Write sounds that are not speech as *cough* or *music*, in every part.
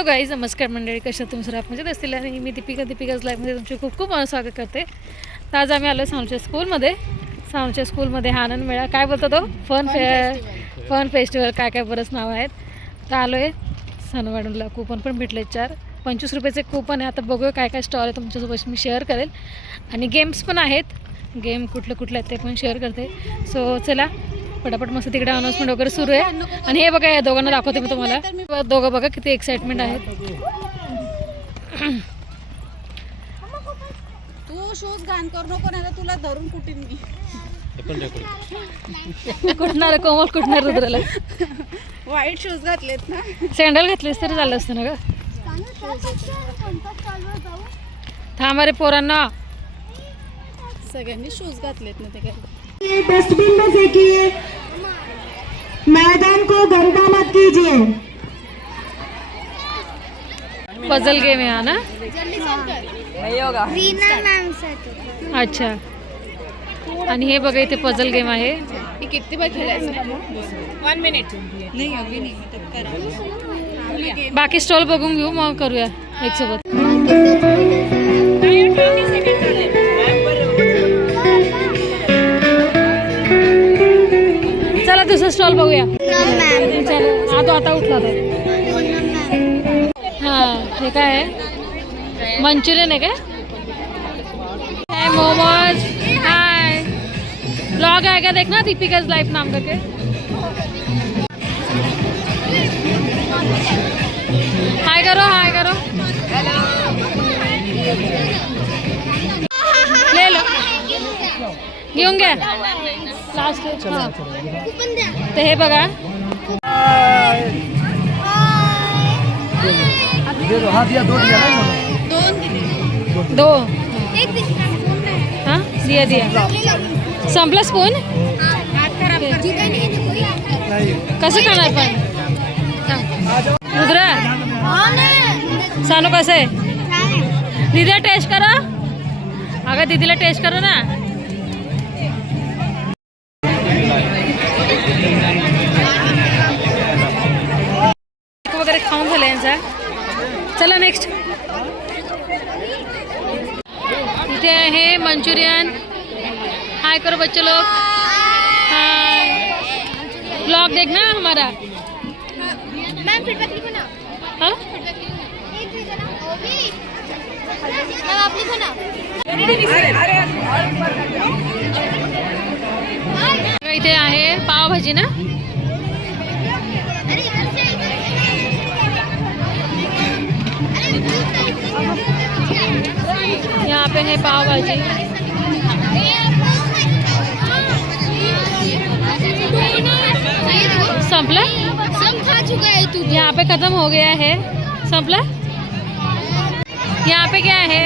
Hello guys नमस्कार मंडळी कशा तुम्ही सर मजेत असतील? आणि मी दीपिका दीपिकाज लाईफमध्ये तुमचे खूप खूप मन स्वागत करते. तर आज आम्ही आलो साऊंडच्या स्कूलमध्ये साऊंडच्या स्कूलमध्ये हा आनंद मेळा. काय बोलतो तो? फन फे फन फेस्टिवल काय काय बरंच नाव आहेत. तर आलो आहे सनवाडूनला कुपन पण भेटले चार. पंचवीस रुपयाचे कुपन आहे. आता बघूया काय काय स्टॉल आहे तुमच्यासोबत मी शेअर करेल. आणि गेम्स पण आहेत. गेम कुठले कुठले आहेत ते पण शेअर करते. सो चला. पटापट मस्त तिकडे अनाऊन्समेंट वगैरे सुरू आहे. आणि हे बघा या दोघांना दाखवते मी तुम्हाला. दोघं बघा किती एक्साइटमेंट आहेत. तू शूज घाण करू नको नाही तुला धरून कुठीन मी. कुठणार कोमल कुठणार रुद्राला? वाईट शूज घातलेत ना. सँडल घातलीस तरी झालं असतं ना ग? थांबा रे पोरांना. सगळ्यांनी शूज घातलेत ना ते काय डस्टबिन में फेंकिए मैदान को गंदा मत कीजिए। पझल गेम हा ना? रीना मॅम अच्छा। आणि हे बघा इथे पझल गेम आहे. हे किती बाय खेळायचं वन मिनिट नाही अभी नाही बाकी स्टॉल बघून घेऊ मग करूया एक सोबत स्टॉल बघूया चला हा तो आता उठला तर हा हे काय आहे मंचुरियन आहे काय? मोमोज। हाय ब्लॉग आहे का देखना? दीपिकाज लाइफ नाम करके। हाय करो हाय करो। ले लो। घेऊन घ्या लास्ट तर हे। बघा दो हाँ दिया दिया। संपला स्पून कसं खाणार पण रुद्रा। सानू कसं? आहे दीदीला टेस्ट करा। अगं दीदीला टेस्ट करा ना। देखना हमारा? मैम फीडबैक लिखो ना हाँ? आप लिखो ना? इथे आहे पावभाजी ना यहाँ पे है पाव भाजी। संपला? सब खा चुका है तू यहाँ पे खत्म हो गया है। संपला? यहाँ पे क्या है?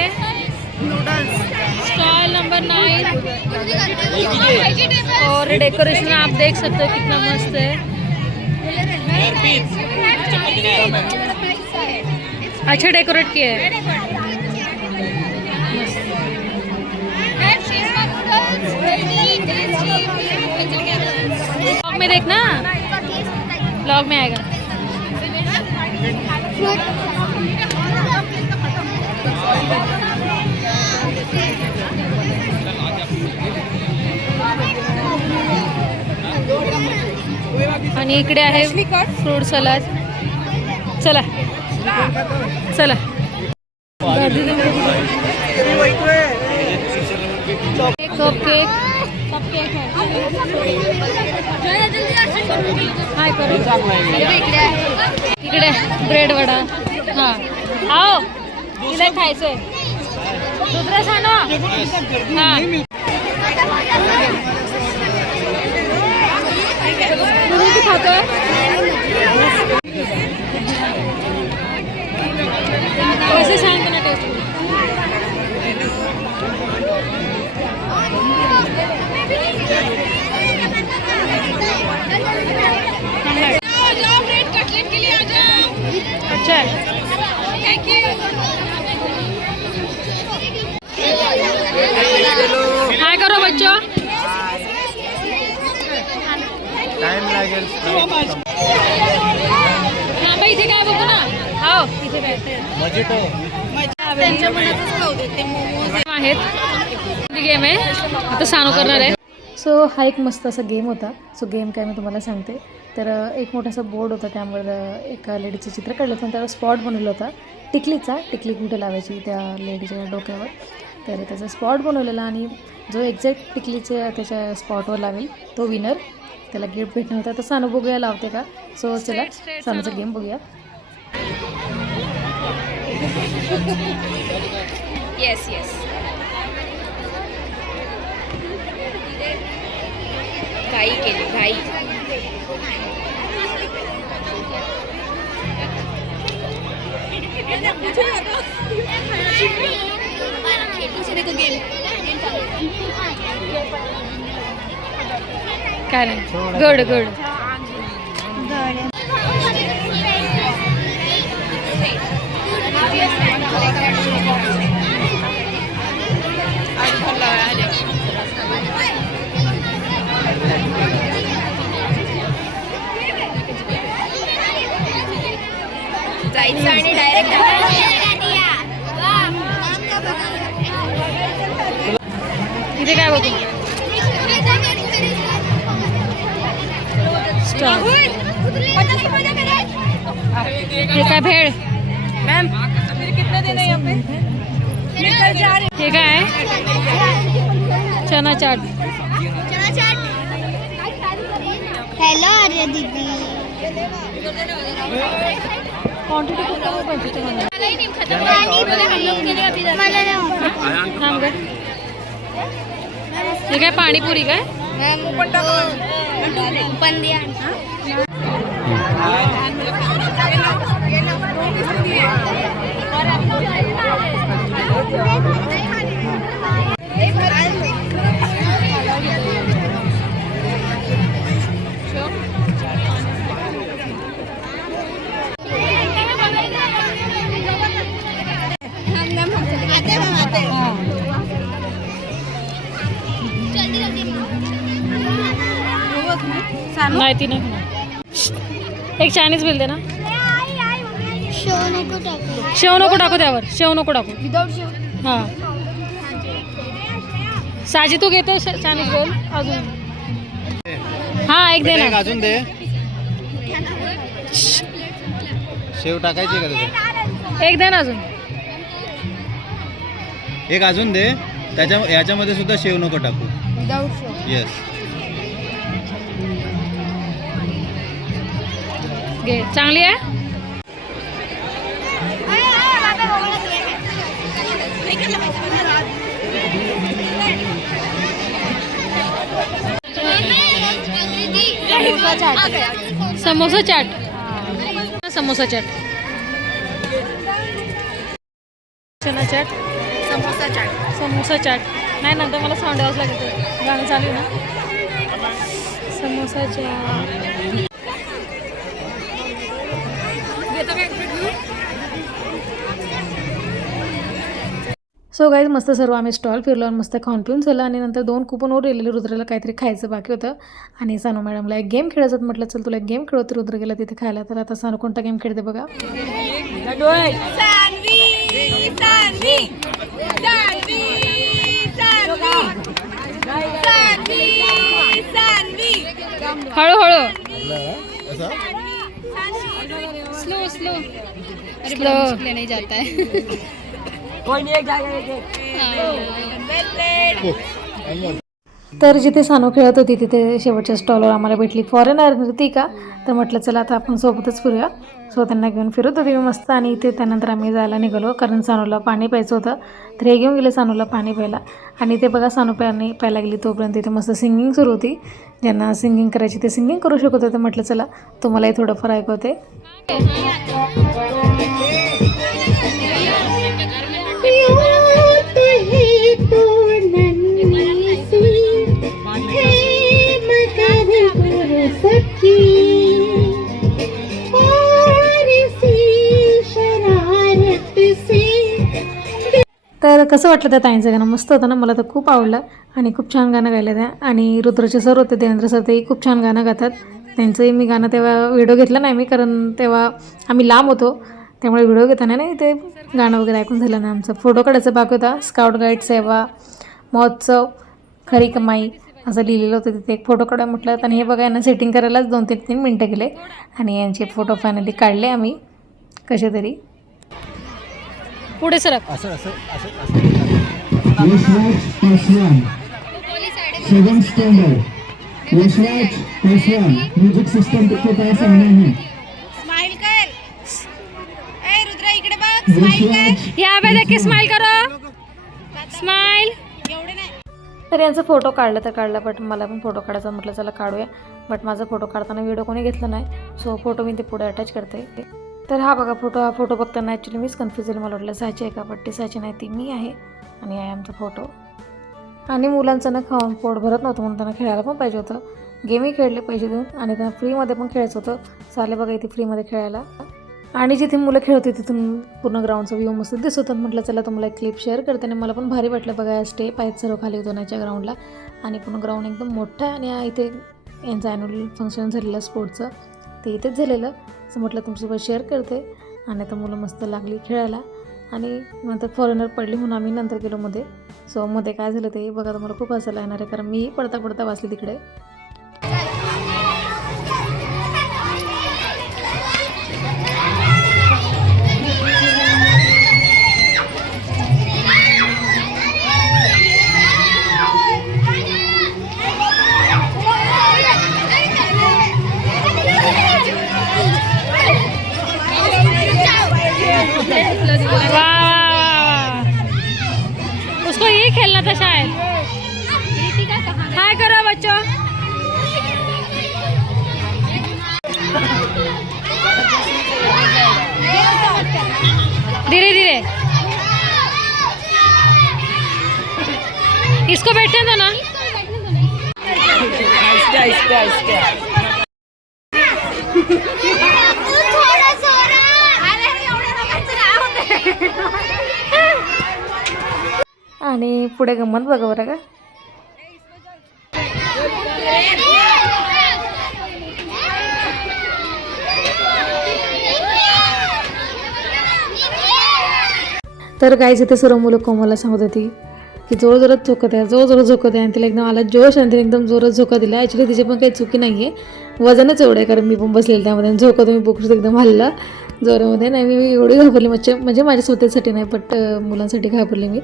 स्टॉल नंबर नाइन और डेकोरेशन आप देख सकते हो कितना मस्त है। अच्छा डेकोरेट किया है। ब्लॉग में आएगा। आणि इकडे आहे फ्रूट सलाद. चला. चला. Cup cake cup cake hi करू इकडे ब्रेड वडा. हा. आओ तिला खायचंय. दुसरं सांग. हा. खातोय? टाइम लागेल. बाई इथे काय बघू ना? हो त्यांच्या मनातच खाऊ दे ते मोमोज आहेत. गेम आहे. आता सानू करणार आहे. सो हा एक मस्त असा गेम होता. सो गेम काय मी तुम्हाला सांगते. तर एक मोठासा बोर्ड होता. अ, एका लेडीचं चित्र काढलं होतं. आणि त्यावर स्पॉट बनवलं होता. टिकलीचा. टिकली कुठे लावायची? त्या लेडीच्या डोक्यावर. तर त्याचा स्पॉट बनवलेला आणि जो एक्झॅक्ट टिकलीचे त्याच्या स्पॉटवर लावेल तो विनर त्याला गिफ्ट भेटणार होता. तर सानू बघूया लावते का? सो चला सानूचा गेम बघूया. येस येस घाई केली घाई *laughs* काय नाही. गड गड. जायचं आणि डायरेक्ट इथे काय बघू स्टॉप हे काय भेळ मॅम कितना देना यहाँ पे हे। काय चना चाट। हॅलो आर्य दीदी। क्वांटिटी खूप कमी पाहिजे तुम्हाला मला नाही आवडत. थांब गं. हे? काय पाणीपुरी द्या नाही. एक चायनीज बिल दे ना? शो नको टाकू. शेव नको टाकू त्यावर. शेव नको टाकू. हां. साजी तू घेतो चायनीज बिल अजून. हां एक दे एक ना अजून दे. शेव टाकायची का एक दे ना अजून. एक अजून दे. त्याच्या याच्यामध्ये सुद्धा शेव नको टाकू. येस घे चांगली आहे? समोसा चाट. समोसा चाट. चना चाट. समोसा चाट. समोसा चाट. नाही नंतर मला साऊंड यावंच लागेल. गाणं चालू ना? समोसा चाट. सो गाईज मस्त सर्व आम्ही स्टॉल फिरलो आणि मस्त खाऊन पिऊन झालं आणि नंतर दोन कुपनवर गेलेले रुद्राला काहीतरी खायचं बाकी होतं. आणि सानू मॅडमला एक गेम खेळायचं म्हटलं चल तुला एक गेम खेळवते. रुद्र गेला तिथे खायला. तर आता सानू कोणता गेम खेळते बघा. सानवी सानवी सानवी सानवी सानवी सानवी हळूहळू स्लो स्लो स्लो नहीं जाता है. *laughs* तर जिथे सानू खेळत होती तिथे शेवटच्या स्टॉलवर आम्हाला भेटली फॉरेनर का? तर म्हटलं चला आता आपण सोबतच फिरूया. सो त्यांना घेऊन फिरत होती मी मस्त आणि इथे त्यानंतर आम्ही जायला निघालो कारण सानूला पाणी प्यायचं होतं. तर हे घेऊन गेले सानूला पाणी प्यायला. आणि ते बघा सानू पाणी प्यायला गेली तोपर्यंत इथे मस्त सिंगिंग सुरू होती. ज्यांना सिंगिंग करायची ते सिंगिंग करू शकत होते. म्हटलं चला तुम्हालाही थोडंफार ऐकवते. तर कसं वाटलं त्या ताईंचं गाणं? मस्त होतं ना? मला तर खूप आवडलं. आणि खूप छान गाणं गायलं त्या. आणि रुद्रचे सर होते देवेंद्र सर तेही खूप छान गाणं गातात. त्यांचंही मी गाणं तेव्हा व्हिडिओ घेतला नाही मी कारण तेव्हा आम्ही लांब होतो. त्यामुळे व्हिडिओ घेताना नाही ते गाणं वगैरे ऐकून झालं ना आमचं. फोटो काढायचा बाकी होता. स्काउट गाईड सेवा महोत्सव खरी कमाई असं लिहिलेलं होतं तिथे. एक फोटो काढा म्हटलं आणि हे बघा यांना सेटिंग करायलाच दोन तीन तीन मिनटं गेले. आणि यांचे फोटो फायनली काढले आम्ही. कसे तरी पुढे सरक. असं असं असं असं. Yashraj Paswan. Seven standard Yashraj Paswan. Music system के पास आना है स्माइल कर. ए रुद्रा इकडे बघ. स्माइल कर. यशराज या देख की स्माइल करो. स्माइल एवढे नाही. तर यांचा फोटो काढला तर काढला बट मला पण फोटो काढायचा म्हटलं चला काढूया. बट माझा फोटो काढताना व्हिडिओ कोणी घेतला नाही. सो फोटो मी ते पुढे अटॅच करते. तर हा बघा फोटो हा फोटो बघताना ॲक्च्युली मीच कन्फ्युज झाली. मला वाटलं साची आहे का? पट्टी ती नाही ती मी आहे आणि आहे आमचा फोटो आणि मुलांचं ना खाऊन पोट भरत नव्हतं म्हणून त्यांना खेळायला पण पाहिजे होतं. गेमही खेळले पैसे देऊन आणि त्यांना फ्रीमध्ये पण खेळायचं होतं. चाले बघा इथे फ्रीमध्ये खेळायला. आणि जिथे मुलं खेळत होती तिथून पूर्ण ग्राउंडचा व्ह्यू मस्त दिसत होता. म्हटलं चला तुम्हाला एक क्लिप शेअर करते आणि मला पण भारी वाटलं बघा. स्टेप आहेत सर्व खाली दोनाच्या ग्राउंडला आणि पूर्ण ग्राउंड एकदम मोठं आहे आणि इथे यांचं ॲन्युअल फंक्शन झालेलं स्पोर्टचं ते इथेच झालेलं. असं म्हटलं तुमच्यासोबत शेअर करते. आणि आता मुलं मस्त लागली खेळायला. आणि नंतर फॉरेनर पडली म्हणून आम्ही नंतर गेलो मध्ये. सो मध्ये काय झालं ते बघा तुम्हाला खूप हसायला येणार आहे कारण मी पडता पडता वाचली तिकडे. इसको बैठने दो ना थोडा जोरात. अरे, आणि पुढे गंमत बघा बरं का तर गाईच इथे सर्व मुलं कोमलला सांगत होती जोर जोरजोरात झोकत आहे जोरजोरात झोकत आहे आणि तिला एकदम आला जोश आणि तिने एकदम जोरात झोका दिला. ॲक्च्युली तिची पण काही चुकी नाही आहे वजनच एवढं आहे कारण मी पण बसलेलं त्यामध्ये आणि झोका तुम्ही बुक्स एकदम हल्ला जोरामध्ये. नाही मी एवढी घाबरली म्हणजे म्हणजे माझ्या स्वतःसाठी नाही बट मुलांसाठी घाबरली मी.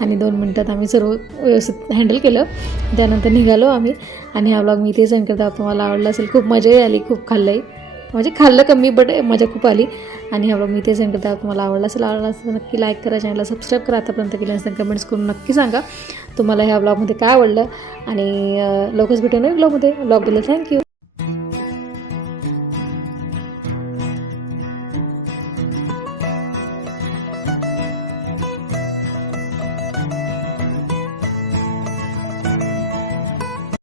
आणि दोन मिनटात आम्ही सर्व व्यवस्थित हँडल केलं. त्यानंतर निघालो आम्ही. आणि हा ब्लॉग मी इथे सेंड करता. तुम्हाला आवडला असेल खूप मजाही आली खूप खाल्लंही म्हणजे खाल्लं कमी बट मजा खूप आली. आणि हा ब्लॉग मी ते सेंड करता तुम्हाला आवडला असेल आवडला असेल तर नक्की लाईक करा. चॅनलला सबस्क्राईब करा आतापर्यंत केलं नसेल कमेंट्स करून नक्की सांगा. तुम्हाला ह्या ब्लॉगमध्ये काय आवडलं? आणि लवकरच भेटू नाही ब्लॉगमध्ये ब्लॉग दिलं थँक्यू